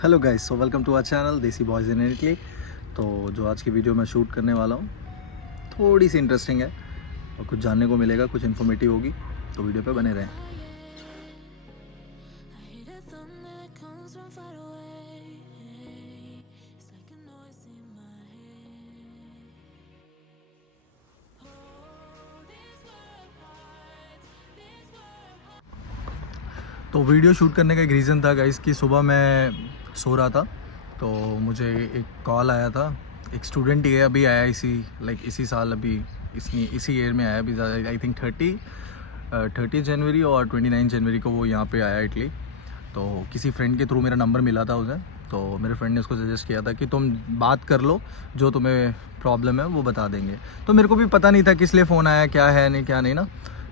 Hello guys, so welcome to our channel Desi boys in Italy. तो जो आज की वीडियो मैं शूट करने वाला हूँ थोड़ी सी इंटरेस्टिंग है और कुछ जानने को मिलेगा, कुछ इन्फॉर्मेटिव होगी, तो वीडियो पे बने रहें। तो वीडियो शूट करने का एक रीज़न था गाइस कि सुबह मैं सो रहा था तो मुझे एक कॉल आया था। एक स्टूडेंट ही है, अभी आया इसी साल, अभी इसी ईयर में आया, अभी आई थिंक 30 जनवरी और 29 जनवरी को वो यहाँ पे आया इटली। तो किसी फ्रेंड के थ्रू मेरा नंबर मिला था उसे, तो मेरे फ्रेंड ने उसको सजेस्ट किया था कि तुम बात कर लो, जो तुम्हें प्रॉब्लम है वो बता देंगे। तो मेरे को भी पता नहीं था किस लिए फ़ोन आया, क्या है नहीं क्या नहीं ना।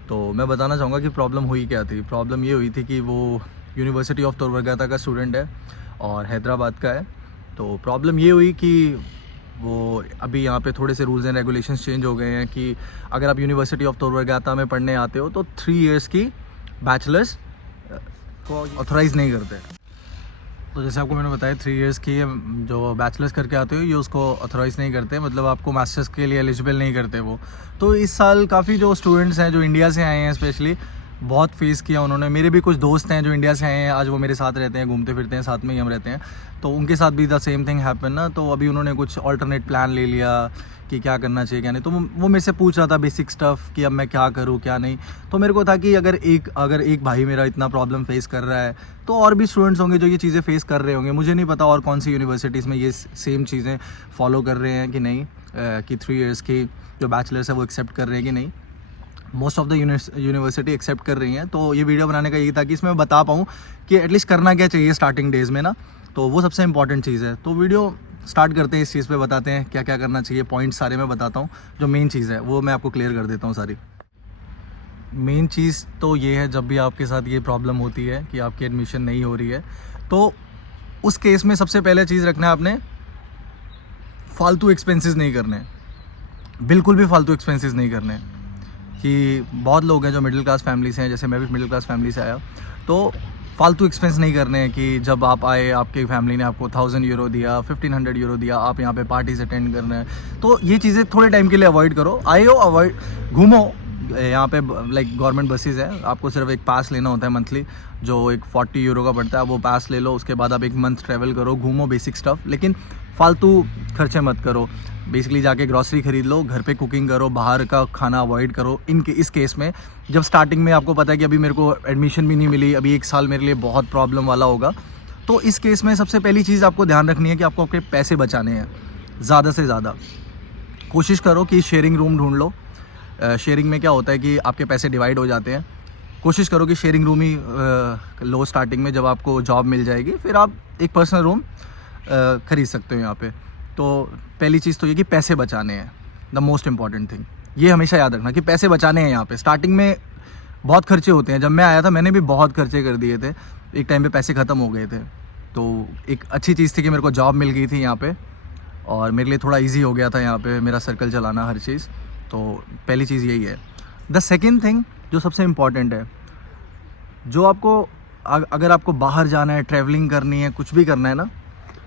तो मैं बताना चाहूँगा कि प्रॉब्लम हुई क्या थी। प्रॉब्लम ये हुई थी कि वो यूनिवर्सिटी ऑफ तोरबरगाता का स्टूडेंट है और हैदराबाद का है। तो प्रॉब्लम ये हुई कि वो अभी यहाँ पे थोड़े से रूल्स एंड रेगुलेशंस चेंज हो गए हैं कि अगर आप यूनिवर्सिटी ऑफ तोरबरगाता में पढ़ने आते हो तो 3 इयर्स की बैचलर्स को ऑथराइज़ नहीं करते। तो जैसे आपको मैंने बताया 3 इयर्स की जो बैचलर्स करके आते हो ये उसको ऑथराइज़ नहीं करते, मतलब आपको मास्टर्स के लिए एलिजिबल नहीं करते वो। तो इस साल काफ़ी जो स्टूडेंट्स हैं जो इंडिया से आए हैं स्पेशली, बहुत फेस किया उन्होंने। मेरे भी कुछ दोस्त हैं जो इंडिया से आए हैं, आज वो मेरे साथ रहते हैं, घूमते फिरते हैं, साथ में ही हम रहते हैं। तो उनके साथ भी द सेम थिंग हैपन ना। तो अभी उन्होंने कुछ ऑल्टरनेट प्लान ले लिया कि क्या करना चाहिए क्या नहीं। तो वो मेरे से पूछ रहा था बेसिक स्टफ़ कि अब मैं क्या करूँ क्या नहीं। तो मेरे को था कि अगर एक भाई मेरा इतना प्रॉब्लम फेस कर रहा है तो और भी स्टूडेंट्स होंगे जो ये चीज़ें फेस कर रहे होंगे। मुझे नहीं पता और कौन सी यूनिवर्सिटीज़ में ये सेम चीज़ें फॉलो कर रहे हैं कि नहीं, कि 3 इयर्स की जो बैचलर्स है वो एक्सेप्ट कर रहे हैं कि नहीं। Most of the university accept कर रही हैं। तो ये वीडियो बनाने का यही था कि इसमें मैं बता पाऊँ कि एटलीस्ट करना क्या चाहिए स्टार्टिंग डेज़ में ना। तो वो सबसे इंपॉर्टेंट चीज़ है। तो वीडियो स्टार्ट करते हैं, इस चीज़ पे बताते हैं क्या क्या करना चाहिए। पॉइंट सारे मैं बताता हूँ, जो मेन चीज़ है वो मैं आपको क्लियर कर देता हूँ सारी। मेन चीज़ तो ये है, जब भी आपके साथ ये प्रॉब्लम होती है कि आपकी एडमिशन नहीं हो रही है, तो उस केस में सबसे पहले चीज़ रखना है आपने, फालतू एक्सपेंसेस नहीं करने, बिल्कुल भी फालतू एक्सपेंसेस नहीं करने। कि बहुत लोग हैं जो मिडिल क्लास फैमिली से हैं, जैसे मैं भी मिडिल क्लास फैमिली से आया, तो फालतू एक्सपेंस नहीं करने हैं कि जब आप आए आपकी फैमिली ने आपको 1000 यूरो दिया, 1500 यूरो दिया, आप यहाँ पे पार्टीज अटेंड करना है। तो ये चीज़ें थोड़े टाइम के लिए अवॉइड करो। आए हो अवॉइड, घूमो। यहाँ पे लाइक गवर्नमेंट बसेज़ है, आपको सिर्फ एक पास लेना होता है मंथली, जो एक 40 यूरो का पड़ता है। वो पास ले लो, उसके बाद आप एक मंथ ट्रैवल करो, घूमो, बेसिक स्टफ़, लेकिन फालतू खर्चे मत करो। बेसिकली जाके ग्रॉसरी खरीद लो, घर पे कुकिंग करो, बाहर का खाना अवॉइड करो। इस केस में जब स्टार्टिंग में आपको पता है कि अभी मेरे को एडमिशन भी नहीं मिली, अभी 1 साल मेरे लिए बहुत प्रॉब्लम वाला होगा, तो इस केस में सबसे पहली चीज़ आपको ध्यान रखनी है कि आपको आपके पैसे बचाने हैं। ज़्यादा से ज़्यादा कोशिश करो कि शेयरिंग रूम ढूंढ लो। शेयरिंग में क्या होता है कि आपके पैसे डिवाइड हो जाते हैं। कोशिश करो कि शेयरिंग रूम ही लो स्टार्टिंग में, जब आपको जॉब मिल जाएगी फिर आप एक पर्सनल रूम ख़रीद सकते हो यहाँ पे। तो पहली चीज़ तो ये कि पैसे बचाने हैं, द मोस्ट इम्पॉर्टेंट थिंग। ये हमेशा याद रखना कि पैसे बचाने हैं यहाँ पे। स्टार्टिंग में बहुत खर्चे होते हैं, जब मैं आया था मैंने भी बहुत खर्चे कर दिए थे, एक टाइम पे पैसे ख़त्म हो गए थे। तो एक अच्छी चीज़ थी कि मेरे को जॉब मिल गई थी यहाँ पे और मेरे लिए थोड़ा ईजी हो गया था यहाँ पे मेरा सर्कल चलाना, हर चीज़। तो पहली चीज़ यही है। द सेकेंड थिंग जो सबसे इम्पॉर्टेंट है, जो आपको अगर आपको बाहर जाना है, ट्रैवलिंग करनी है, कुछ भी करना है ना,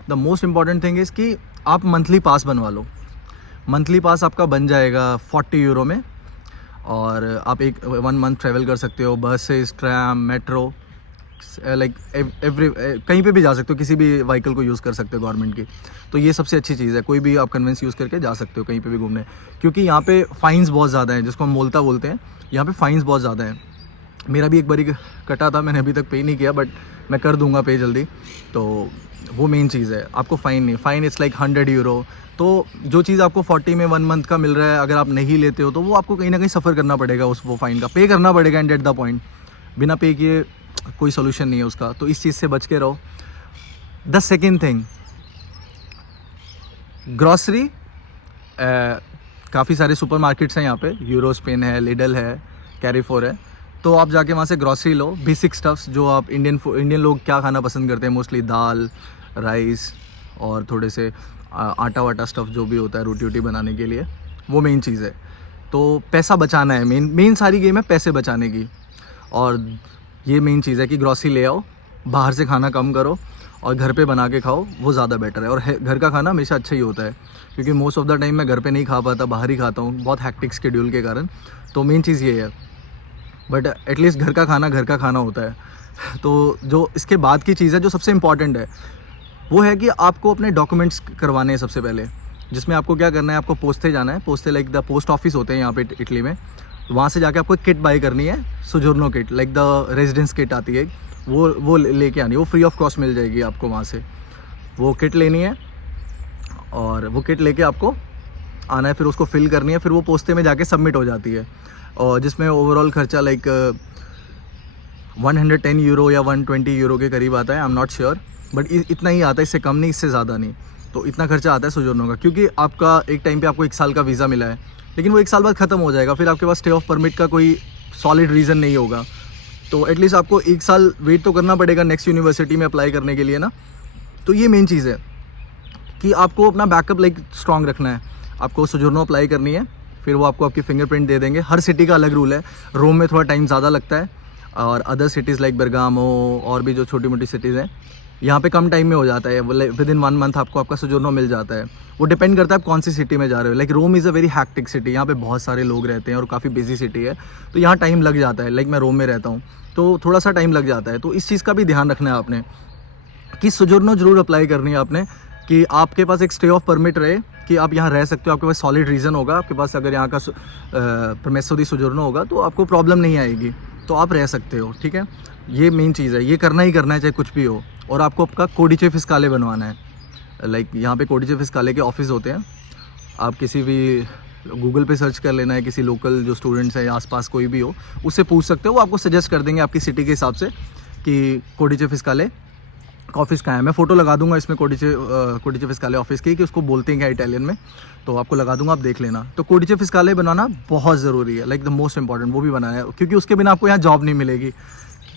the most important thing is कि आप मंथली पास बनवा लो। मंथली पास आपका बन जाएगा 40 यूरो में और आप 1 मंथ ट्रैवल कर सकते हो, बसेस, ट्रैम, मेट्रो, लाइक कहीं पे भी जा सकते हो, किसी भी व्हीकल को यूज़ कर सकते हो गवर्नमेंट की। तो ये सबसे अच्छी चीज़ है, कोई भी आप कन्वेंस यूज़ करके जा सकते हो कहीं पे भी घूमने। क्योंकि यहाँ पे फ़ाइन्स बहुत ज़्यादा हैं, जिसको हम मोल्ता बोलते हैं, यहाँ पे फ़ाइन्स बहुत ज़्यादा हैं। मेरा भी एक बारी कटा था, मैंने अभी तक पे नहीं किया, बट मैं कर दूंगा पे जल्दी। तो वो मेन चीज़ है, आपको फ़ाइन नहीं, फ़ाइन इट्स लाइक 100 यूरो। तो जो चीज़ आपको 40 में 1 मंथ का मिल रहा है, अगर आप नहीं लेते हो तो वो आपको कहीं ना कहीं सफ़र करना पड़ेगा, वो फ़ाइन का पे करना पड़ेगा। एंड एट द पॉइंट बिना पे किए कोई सोल्यूशन नहीं है उसका। तो इस चीज़ से बच के रहो। द सेकेंड थिंग, ग्रॉसरी, काफ़ी सारे सुपर मार्केट्स हैं यहाँ पे, यूरोस्पेन है, लिडल है, कैरीफोर है। तो आप जाके वहाँ से ग्रॉसरी लो, बेसिक स्टफ्स जो आप इंडियन लोग क्या खाना पसंद करते हैं, मोस्टली दाल, राइस और थोड़े से आटा वाटा स्टफ़ जो भी होता है रोटी वोटी बनाने के लिए, वो मेन चीज़ है। तो पैसा बचाना है, मेन सारी गेम है पैसे बचाने की। और ये मेन चीज़ है कि ग्रॉसरी ले आओ, बाहर से खाना कम करो और घर पे बना के खाओ, वो ज़्यादा बेटर है। और घर का खाना हमेशा अच्छा ही होता है, क्योंकि मोस्ट ऑफ द टाइम मैं घर पे नहीं खा पाता, बाहर ही खाता हूँ बहुत हैक्टिक शेड्यूल के कारण। तो मेन चीज़ ये है, बट एटलीस्ट घर का खाना होता है। तो जो इसके बाद की चीज़ है जो सबसे इम्पॉर्टेंट है, वो है कि आपको अपने डॉक्यूमेंट्स करवाने हैं सबसे पहले। जिसमें आपको क्या करना है, आपको पोस्टे जाना है। पोस्टे लाइक द पोस्ट ऑफिस होते हैं यहाँ पे इटली में। वहाँ से जाके आपको एक किट बाई करनी है, सोजोर्नो kit, like the residence kit आती है, वो लेके आनी है। वो फ्री ऑफ कॉस्ट मिल जाएगी आपको वहाँ से। वो किट लेनी है और वो किट लेके आपको आना है, फिर उसको फिल करनी है, फिर वो पोस्टे में जाके सबमिट हो जाती है। और जिसमें ओवरऑल खर्चा लाइक 110 यूरो या 120 यूरो के करीब आता है, I am not sure, but इतना ही आता है, इससे कम नहीं, इससे ज़्यादा नहीं। तो इतना खर्चा आता है सोजोर्नो का, क्योंकि आपका एक टाइम पे आपको 1 साल का वीज़ा मिला है, लेकिन वो 1 साल बाद ख़त्म हो जाएगा, फिर आपके पास स्टे ऑफ परमिट का कोई सॉलिड रीज़न नहीं होगा। तो एटलीस्ट आपको 1 साल वेट तो करना पड़ेगा नेक्स्ट यूनिवर्सिटी में अप्लाई करने के लिए ना। तो ये मेन चीज़ है कि आपको अपना बैकअप लाइक स्ट्रॉन्ग रखना है। आपको सोजोर्नो अप्लाई करनी है, फिर वो आपको आपकी फिंगरप्रिंट दे देंगे। हर सिटी का अलग रूल है। रोम में थोड़ा टाइम ज़्यादा लगता है, और अदर सिटीज़ लाइक बर्गामो और भी जो छोटी मोटी सिटीज़ हैं, यहाँ पे कम टाइम में हो जाता है। विद इन 1 मंथ आपको आपका सोजोर्नो मिल जाता है। वो डिपेंड करता है आप कौन सी सिटी में जा रहे हो। Like Rome is a very hectic city, यहाँ पे बहुत सारे लोग रहते हैं और काफ़ी बिजी सिटी है, तो यहाँ टाइम लग जाता है। लाइक मैं रोम में रहता हूँ, तो थोड़ा सा टाइम लग जाता है। तो इस चीज़ का भी ध्यान रखना है आपने कि सोजोर्नो ज़रूर अप्लाई करनी है आपने, कि आपके पास एक स्टे ऑफ परमिट रहे, कि आप यहाँ रह सकते हो, आपके पास सॉलिड रीज़न होगा, आपके पास अगर यहाँ का परमेसो दी सोजोर्नो होगा तो आपको प्रॉब्लम नहीं आएगी, तो आप रह सकते हो। ठीक है, ये मेन चीज़ है, ये करना ही करना है चाहे कुछ भी हो। और आपको आपका कोडिचे फिस्काले बनवाना है। लाइक यहाँ पे कोडिचे फिस्काले के ऑफिस होते हैं, आप किसी भी गूगल पे सर्च कर लेना है, किसी लोकल जो स्टूडेंट्स हैं आसपास कोई भी हो, उससे पूछ सकते हो, वो आपको सजेस्ट कर देंगे आपकी सिटी के हिसाब से कि कोडिचे फिस्काले ऑफिस कहाँ है। मैं फ़ोटो लगा दूंगा इसमें कोडिचे फिस्काले ऑफिस की, कि उसको बोलते हैं क्या इटालियन में, तो आपको लगा दूंगा, आप देख लेना। तो कोडिचे फिस्काले बनाना बहुत ज़रूरी है, लाइक द मोस्ट इंपॉर्टेंट, वो भी बनाना है, क्योंकि उसके बिना आपको यहाँ जॉब नहीं मिलेगी।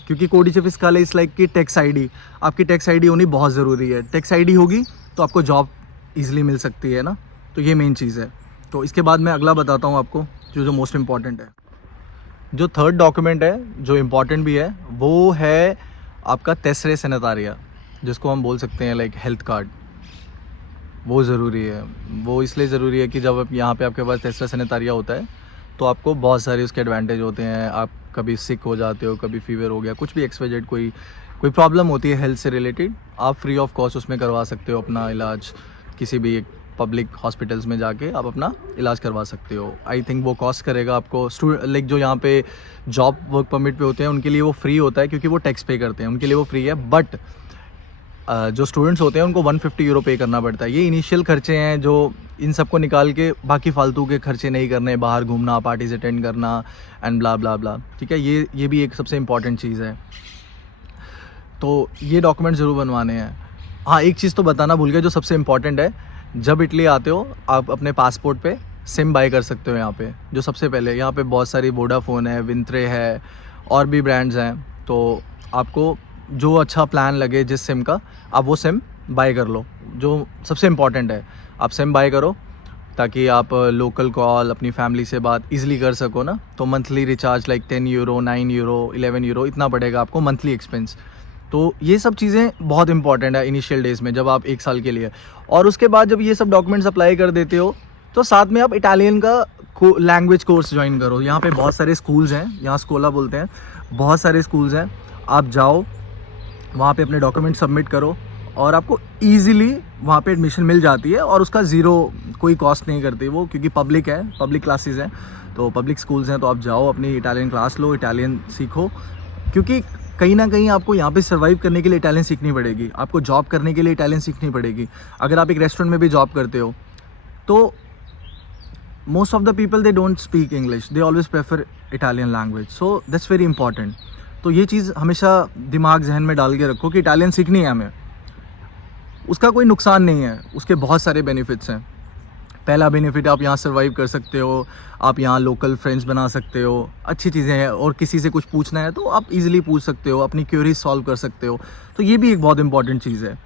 क्योंकि कोडिचे फिस्काले इस लाइक की टैक्स आईडी, आपकी टैक्स आईडी होनी बहुत ज़रूरी है। टैक्स आईडी होगी तो आपको जॉब ईजिली मिल सकती है ना, तो ये मेन चीज़ है। तो इसके बाद मैं अगला बताता हूँ आपको, जो मोस्ट इम्पॉर्टेंट है। जो थर्ड डॉक्यूमेंट है जो इम्पॉर्टेंट भी है, वो है आपका टेस्रे सैनिटारिया, जिसको हम बोल सकते हैं लाइक हेल्थ कार्ड। वो ज़रूरी है। वो इसलिए ज़रूरी है कि जब आप यहाँ पे आपके पास टेस्रे सैनिटारिया होता है, तो आपको बहुत सारे उसके एडवांटेज होते हैं। आप कभी सिक हो जाते हो, कभी फीवर हो गया, कुछ भी XYZ कोई प्रॉब्लम होती है हेल्थ से रिलेटेड, आप फ्री ऑफ कॉस्ट उसमें करवा सकते हो अपना इलाज। किसी भी एक पब्लिक हॉस्पिटल्स में जाके आप अपना इलाज करवा सकते हो। आई थिंक वो कॉस्ट करेगा आपको, लाइक जो यहाँ पे जॉब वर्क परमिट पे होते हैं उनके लिए वो फ्री होता है, क्योंकि वो टैक्स पे करते हैं, उनके लिए वो फ्री है। बट जो स्टूडेंट्स होते हैं उनको 150 यूरो पे करना पड़ता है। ये इनिशियल खर्चे हैं, जो इन सबको निकाल के बाकी फालतू के खर्चे नहीं करने, बाहर घूमना, पार्टीज अटेंड करना एंड ब्ला ब्ला ब्ला। ठीक है, ये भी एक सबसे इम्पॉर्टेंट चीज़ है। तो ये डॉक्यूमेंट ज़रूर बनवाने हैं। हाँ, एक चीज़ तो बताना भूल गया जो सबसे इम्पॉर्टेंट है, जब इटली आते हो आप अपने पासपोर्ट पे सिम बाई कर सकते हो यहाँ पे। जो सबसे पहले यहाँ पे बहुत सारी वोडाफोन है, विंत्रे है, और भी ब्रांड्स हैं। तो आपको जो अच्छा प्लान लगे जिस सिम का, आप वो सिम बाय कर लो। जो सबसे इम्पॉर्टेंट है, आप सिम बाय करो ताकि आप लोकल कॉल अपनी फैमिली से बात ईजिली कर सको ना। तो monthly recharge like 10 euro, 9 euro, 11 euro इतना पड़ेगा आपको मंथली एक्सपेंस। तो ये सब चीज़ें बहुत इंपॉर्टेंट है इनिशियल डेज़ में, जब आप 1 साल के लिए। और उसके बाद जब ये सब डॉक्यूमेंट्स अप्लाई कर देते हो, तो साथ में आप इटालियन का लैंग्वेज कोर्स ज्वाइन करो। यहाँ पे बहुत सारे स्कूल्स हैं, यहाँ स्कोला बोलते हैं, बहुत सारे स्कूल्स हैं। आप जाओ वहाँ पे अपने डॉक्यूमेंट सबमिट करो, और आपको ईजिली वहाँ पे एडमिशन मिल जाती है। और उसका ज़ीरो कोई कॉस्ट नहीं करती वो, क्योंकि पब्लिक है, पब्लिक क्लासेस हैं, तो पब्लिक स्कूल्स हैं। तो आप जाओ, अपनी इटालियन क्लास लो, इटालियन सीखो, क्योंकि कहीं ना कहीं आपको यहाँ पे सर्वाइव करने के लिए इटालियन सीखनी पड़ेगी। आपको जॉब करने के लिए इटालियन सीखनी पड़ेगी। अगर आप एक रेस्टोरेंट में भी जॉब करते हो, तो most of the people they don't speak English, they always prefer Italian language, so that's very important. तो ये चीज़ हमेशा दिमाग जहन में डाल के रखो कि इटालियन सीखनी है हमें। उसका कोई नुकसान नहीं है, उसके बहुत सारे बेनिफिट्स हैं। पहला बेनिफिट, आप यहाँ सर्वाइव कर सकते हो, आप यहाँ लोकल फ्रेंड्स बना सकते हो, अच्छी चीज़ें हैं। और किसी से कुछ पूछना है तो आप इजीली पूछ सकते हो, अपनी क्वेरीज सॉल्व कर सकते हो। तो ये भी एक बहुत इंपॉर्टेंट चीज़ है।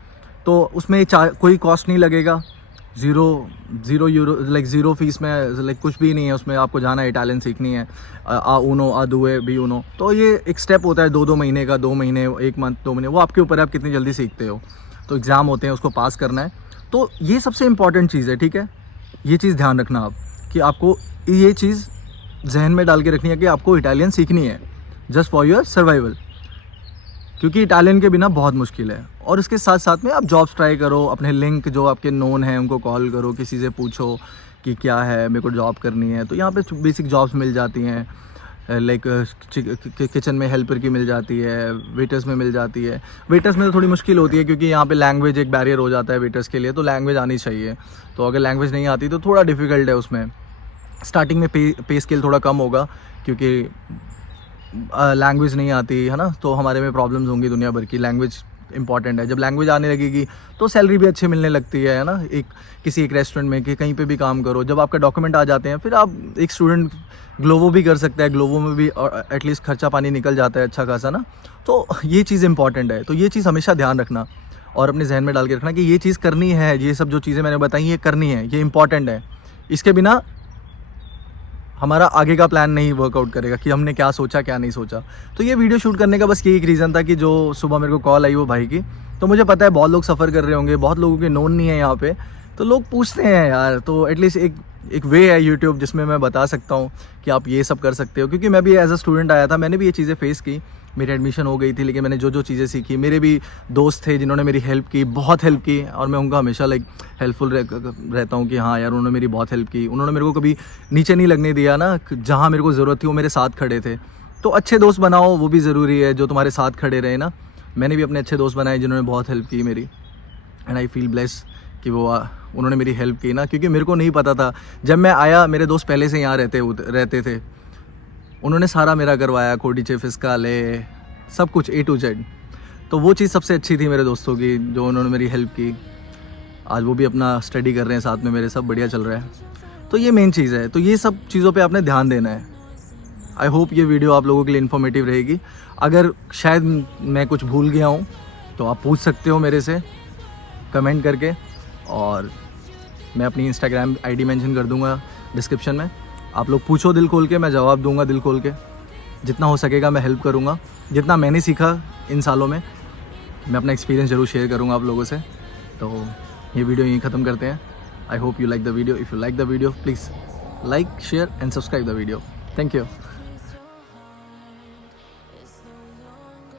तो उसमें कोई कॉस्ट नहीं लगेगा, zero euro, like zero fees में, लाइक कुछ भी नहीं है उसमें। आपको जाना है, इटालियन सीखनी है, आ उनो, आ दुए, बी उनो। तो ये एक स्टेप होता है 2 महीने का, 2 महीने, 1 मंथ, 2 महीने, वो आपके ऊपर है आप कितनी जल्दी सीखते हो। तो एग्ज़ाम होते हैं, उसको पास करना है। तो ये सबसे इम्पॉर्टेंट चीज़ है, ठीक है। ये चीज़ ध्यान रखना आप कि आपको ये चीज़ जहन में डाल के रखनी है कि आपको इटालियन सीखनी है जस्ट फॉर योर सर्वाइवल, क्योंकि इटालियन के बिना बहुत मुश्किल है। और इसके साथ साथ में आप जॉब्स ट्राई करो, अपने लिंक जो आपके नोन हैं उनको कॉल करो, किसी से पूछो कि क्या है, मेरे को जॉब करनी है। तो यहाँ पे बेसिक जॉब्स मिल जाती हैं, लाइक किचन में हेल्पर की मिल जाती है, वेटर्स में मिल जाती है। वेटर्स में तो थोड़ी मुश्किल होती है क्योंकि यहाँ पे लैंग्वेज एक बैरियर हो जाता है वेटर्स के लिए, तो लैंग्वेज आनी चाहिए। तो अगर लैंग्वेज नहीं आती तो थोड़ा डिफ़िकल्ट है उसमें। स्टार्टिंग में पे स्केल थोड़ा कम होगा क्योंकि लैंग्वेज नहीं आती है ना, तो हमारे में प्रॉब्लम्स होंगी दुनिया भर की। लैंग्वेज इंपॉर्टेंट है। जब लैंग्वेज आने लगेगी तो सैलरी भी अच्छी मिलने लगती है ना, एक रेस्टोरेंट में कि कहीं पे भी काम करो। जब आपका डॉक्यूमेंट आ जाते हैं फिर आप एक स्टूडेंट ग्लोवो भी कर सकता है, ग्लोवो में भी एटलीस्ट खर्चा पानी निकल जाता है अच्छा खासा ना। तो ये चीज़ इंपॉर्टेंट है। तो ये चीज़ हमेशा ध्यान रखना और अपने जहन में डाल के रखना कि ये चीज़ करनी है, ये सब जो चीज़ें मैंने बताई ये करनी है, ये इंपॉर्टेंट है। इसके बिना हमारा आगे का प्लान नहीं वर्कआउट करेगा कि हमने क्या सोचा क्या नहीं सोचा। तो ये वीडियो शूट करने का बस यही एक रीज़न था कि जो सुबह मेरे को कॉल आई वो भाई की, तो मुझे पता है बहुत लोग सफ़र कर रहे होंगे, बहुत लोगों के नोन नहीं है यहाँ पे, तो लोग पूछते हैं यार। तो एटलीस्ट एक वे है यूट्यूब जिसमें मैं बता सकता हूँ कि आप ये सब कर सकते हो। क्योंकि मैं भी एज अ स्टूडेंट आया था, मैंने भी ये चीज़ें फेस की। मेरी एडमिशन हो गई थी लेकिन मैंने जो चीज़ें सीखी, मेरे भी दोस्त थे जिन्होंने मेरी हेल्प की, बहुत हेल्प की, और मैं उनका हमेशा हेल्पफुल रहता हूँ कि हाँ यार उन्होंने मेरी बहुत हेल्प की। उन्होंने मेरे को कभी नीचे नहीं लगने दिया ना, जहाँ मेरे को ज़रूरत थी वो मेरे साथ खड़े थे। तो अच्छे दोस्त बनाओ, वो भी ज़रूरी है जो तुम्हारे साथ खड़े रहे ना। मैंने भी अपने अच्छे दोस्त बनाए जिन्होंने बहुत हेल्प की मेरी, एंड आई फील ब्लेस्ड कि उन्होंने मेरी हेल्प की ना, क्योंकि मेरे को नहीं पता था। जब मैं आया मेरे दोस्त पहले से यहाँ रहते थे, उन्होंने सारा मेरा करवाया, कोडिचे फिस्काले सब कुछ A to Z। तो वो चीज़ सबसे अच्छी थी मेरे दोस्तों की, जो उन्होंने मेरी हेल्प की। आज वो भी अपना स्टडी कर रहे हैं साथ में मेरे, सब बढ़िया चल रहा है। तो ये मेन चीज़ है। तो ये सब चीज़ों पे आपने ध्यान देना है। आई होप ये वीडियो आप लोगों के लिए इन्फॉर्मेटिव रहेगी। अगर शायद मैं कुछ भूल गया हूँ तो आप पूछ सकते हो मेरे से कमेंट करके, और मैं अपनी इंस्टाग्राम ID मेंशन कर दूंगा डिस्क्रिप्शन में। आप लोग पूछो दिल खोल के, मैं जवाब दूंगा दिल खोल के। जितना हो सकेगा मैं हेल्प करूंगा। जितना मैंने सीखा इन सालों में, मैं अपना एक्सपीरियंस ज़रूर शेयर करूंगा आप लोगों से। तो ये वीडियो यहीं ख़त्म करते हैं। I hope you like the video. If you like the video please like, share and subscribe the video. Thank you.